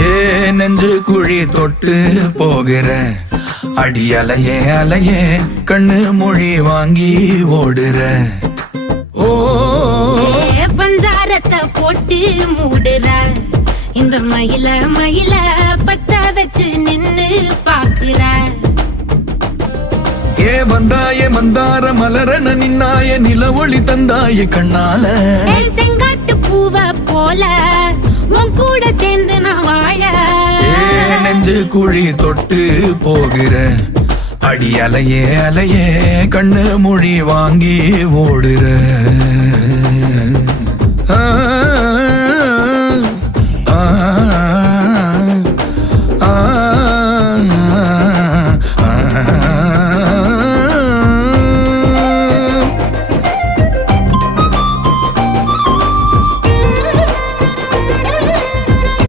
ஏ நெஞ்சு குழி தொட்டு போகிற அடி அலையே அலையே கண்ணு மொழி வாங்கி ஓடுற. ஓ பஞ்சாரத்தை போட்டு மூடுற இந்த மயில மயில பத்த வச்சு நின்னு பாக்குற. ஏ வந்தாய மந்தார மலரன நின்னாய நில ஒளி தந்தாய கண்ணால. செங்காட்டு பூவ போல உன் கூட சேர்ந்து நான் வாழ. நெஞ்சு குழி தொட்டு போகிற அடி அலையே அலையே கண்ணு மொழி வாங்கி ஓடுற. ஆ ஆ